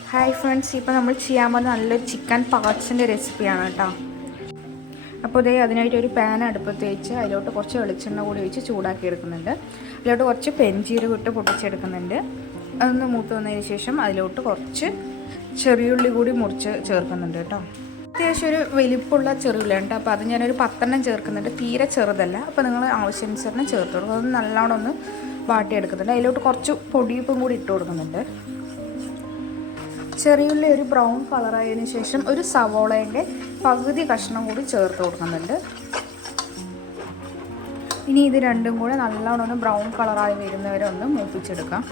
Hi friends, ഇപ്പോൾ നമ്മൾ ചെയ്യാൻ പോകുന്ന നല്ലൊരു ചിക്കൻ പാർട്സിൻ്റെ റെസിപ്പിയാണ് കേട്ടോ. അപ്പോൾ ഇതേ അതിനായിട്ട് ഒരു പാൻ അടുപ്പത്ത് വെച്ച് അതിലോട്ട് കുറച്ച് വെളിച്ചെണ്ണ കൂടി ഒഴിച്ച് ചൂടാക്കി എടുക്കുന്നുണ്ട്. അതിലോട്ട് കുറച്ച് പെരിഞ്ജീരകം ഇട്ട് പൊട്ടിച്ചെടുക്കുന്നുണ്ട്. അതൊന്ന് മൂത്ത് വന്നതിന് ശേഷം അതിലോട്ട് കുറച്ച് ചെറിയുള്ളി കൂടി മുറിച്ച് ചേർക്കുന്നുണ്ട് കേട്ടോ. അത്യാവശ്യം ഒരു വലിപ്പമുള്ള ചെറിയുള്ളിയാണ് കേട്ടോ. അപ്പോൾ അത് ഞാനൊരു 10 ചേർക്കുന്നുണ്ട്. തീരെ ചെറുതല്ല. അപ്പോൾ നിങ്ങൾ ആവശ്യാനുസരണം ചേർത്ത് കൊടുക്കും. അതൊന്ന് നല്ലോണം ഒന്ന് വാട്ടിയെടുക്കുന്നുണ്ട്. അതിലോട്ട് കുറച്ച് പൊടിയുപ്പും കൂടി ഇട്ട് കൊടുക്കുന്നുണ്ട്. ചെറിയുള്ളി ഒരു ബ്രൗൺ കളറായതിനു ശേഷം ഒരു സവോളയുടെ പകുതി കഷ്ണം കൂടി ചേർത്ത് കൊടുക്കുന്നുണ്ട്. ഇനി ഇത് രണ്ടും കൂടെ നല്ലോണം ഒന്ന് ബ്രൗൺ കളറായി വരുന്നവരെ ഒന്ന് മൂപ്പിച്ചെടുക്കാം.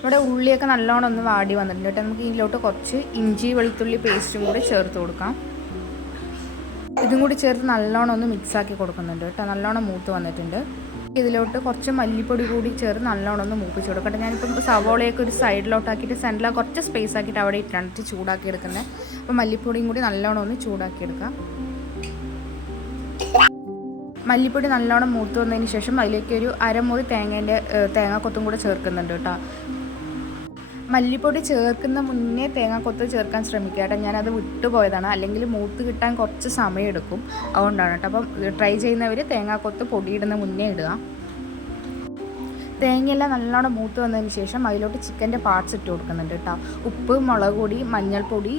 ഇവിടെ ഉള്ളിയൊക്കെ നല്ലോണം ഒന്ന് വാടി വന്നിട്ടുണ്ട് കേട്ടോ. നമുക്ക് ഇതിലോട്ട് കുറച്ച് ഇഞ്ചി വെളുത്തുള്ളി പേസ്റ്റും കൂടി ചേർത്ത് കൊടുക്കാം. ഇതും കൂടി ചേർത്ത് നല്ലോണം ഒന്ന് മിക്സാക്കി കൊടുക്കുന്നുണ്ട് കേട്ടോ. നല്ലോണം മൂത്ത് വന്നിട്ടുണ്ട്. ഇതിലോട്ട് കുറച്ച് മല്ലിപ്പൊടി കൂടി ചേർത്ത് നല്ലോണം ഒന്ന് മൂപ്പിച്ച് കൊടുക്കട്ടെ. ഞാനിപ്പം സവോളയൊക്കെ ഒരു സൈഡിലോട്ടാക്കിയിട്ട് സെൻറ്ററിൽ കുറച്ച് സ്പേസ് ആക്കിയിട്ട് അവിടെ ഇട്ടിട്ട് ചൂടാക്കി എടുക്കുന്നത്. അപ്പോൾ മല്ലിപ്പൊടിയും കൂടി നല്ലോണം ഒന്ന് ചൂടാക്കി എടുക്കാം. മല്ലിപ്പൊടി നല്ലോണം മൂത്ത് വന്നതിന് ശേഷം അതിലേക്ക് ഒരു അരമുറി തേങ്ങാക്കൊത്തും കൂടെ ചേർക്കുന്നുണ്ട് കേട്ടോ. മല്ലിപ്പൊടി ചേർക്കുന്ന മുന്നേ തേങ്ങാക്കൊത്ത് ചേർക്കാൻ ശ്രമിക്കുക കേട്ടോ. ഞാനത് വിട്ടുപോയതാണ്, അല്ലെങ്കിൽ മൂത്ത് കിട്ടാൻ കുറച്ച് സമയം എടുക്കും. അതുകൊണ്ടാണ് കേട്ടോ. അപ്പം ട്രൈ ചെയ്യുന്നവർ തേങ്ങാക്കൊത്ത് പൊടിയിടുന്ന മുന്നേ ഇടുക. തേങ്ങയെല്ലാം നല്ലോണം മൂത്ത് വന്നതിന് ശേഷം അതിലോട്ട് ചിക്കൻ്റെ പാർട്സ് ഇട്ട് കൊടുക്കുന്നുണ്ട് കേട്ടോ. ഉപ്പ്, മുളക് പൊടി, മഞ്ഞൾപ്പൊടി,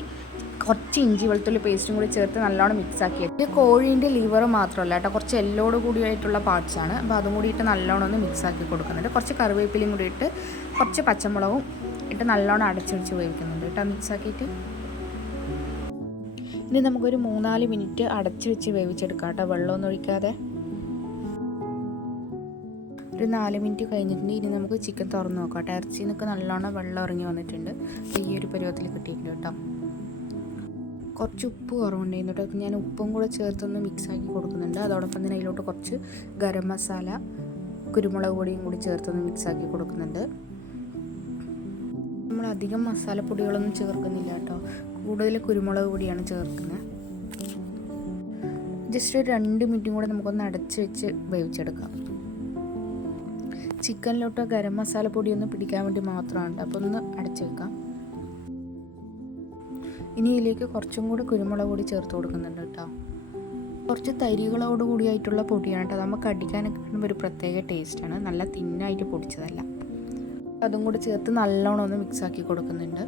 കുറച്ച് ഇഞ്ചി വെളുത്തുള്ളി പേസ്റ്റും കൂടി ചേർത്ത് നല്ലോണം മിക്സാക്കി. ഇത് കോഴീൻ്റെ ലിവർ മാത്രമല്ല കേട്ടോ, കുറച്ച് എല്ലോട് കൂടിയായിട്ടുള്ള പാർട്സാണ്. അപ്പോൾ അതും കൂടി ഇട്ട് നല്ലോണം ഒന്ന് മിക്സാക്കി കൊടുക്കുന്നുണ്ട്. കുറച്ച് കറിവേപ്പിലയും കൂടി ഇട്ട് കുറച്ച് പച്ചമുളകും ഇട്ട് നല്ലോണം അടച്ചടിച്ച് വേവിക്കുന്നുണ്ട് കേട്ടോ, മിക്സാക്കിയിട്ട്. ഇനി നമുക്കൊരു 3-4 മിനിറ്റ് അടച്ച് വെച്ച് വേവിച്ചെടുക്കാം കേട്ടോ, വെള്ളമൊന്നും ഒഴിക്കാതെ. ഒരു 4 മിനിറ്റ് കഴിഞ്ഞിട്ടുണ്ട്. ഇനി നമുക്ക് ചിക്കൻ തുറന്ന് നോക്കാം കേട്ടോ. ഇറച്ചിയിൽ നിന്നൊക്കെ നല്ലോണം വെള്ളം ഇറങ്ങി വന്നിട്ടുണ്ട്. ഈ ഒരു പരുവത്തിൽ കിട്ടിയിട്ടുണ്ട് കേട്ടോ. കുറച്ച് ഉപ്പ് കുറവുണ്ടായിരുന്നു കേട്ടോ. ഞാൻ ഉപ്പും കൂടെ ചേർത്തൊന്ന് മിക്സാക്കി കൊടുക്കുന്നുണ്ട്. അതോടൊപ്പം തന്നെ അതിലോട്ട് കുറച്ച് ഗരം മസാല, കുരുമുളക് പൊടിയും കൂടി ചേർത്തൊന്ന് മിക്സാക്കി കൊടുക്കുന്നുണ്ട്. നമ്മൾ അധികം മസാലപ്പൊടികളൊന്നും ചേർക്കുന്നില്ല കേട്ടോ. കൂടുതൽ കുരുമുളക് പൊടിയാണ് ചേർക്കുന്നത്. ജസ്റ്റ് ഒരു 2 മിനിറ്റും കൂടെ നമുക്കൊന്ന് അടച്ച് വെച്ച് വേവിച്ചെടുക്കാം. ചിക്കനിലോട്ട് ഗരം മസാലപ്പൊടിയൊന്ന് പിടിക്കാൻ വേണ്ടി മാത്രമാണ്. അപ്പോൾ ഒന്ന് അടച്ച് വെക്കാം. ഇനി ഇതിലേക്ക് കുറച്ചും കൂടി കുരുമുളക് പൊടി ചേർത്ത് കൊടുക്കുന്നുണ്ട് കേട്ടോ. കുറച്ച് തരികളോട് കൂടിയായിട്ടുള്ള പൊടിയാണ് കേട്ടോ. നമുക്ക് അടിക്കാനൊക്കെ ഒരു പ്രത്യേക ടേസ്റ്റാണ്. നല്ല തിന്നായിട്ട് പൊടിച്ചതല്ല. അതും കൂടി ചേർത്ത് നല്ലോണം ഒന്ന് മിക്സാക്കി കൊടുക്കുന്നുണ്ട്.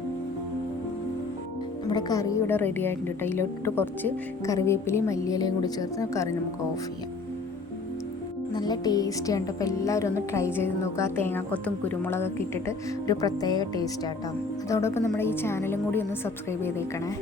നമ്മുടെ കറി ഇവിടെ റെഡി ആയിട്ടുണ്ട് കേട്ടോ. ഇതിലോട്ട് കുറച്ച് കറിവേപ്പിലയും മല്ലിയിലയും കൂടി ചേർത്ത് കറി നമുക്ക് ഓഫ് ചെയ്യാം. നല്ല ടേസ്റ്റിയാണ് കേട്ടോ. അപ്പോൾ എല്ലാവരും ഒന്ന് ട്രൈ ചെയ്ത് നോക്കുക. തേങ്ങാക്കൊത്തും കുരുമുളകൊക്കെ ഇട്ടിട്ട് ഒരു പ്രത്യേക ടേസ്റ്റാണ് കേട്ടോ. അതോടൊപ്പം നമ്മുടെ ഈ ചാനലും കൂടി ഒന്ന് സബ്സ്ക്രൈബ് ചെയ്തേക്കണേ.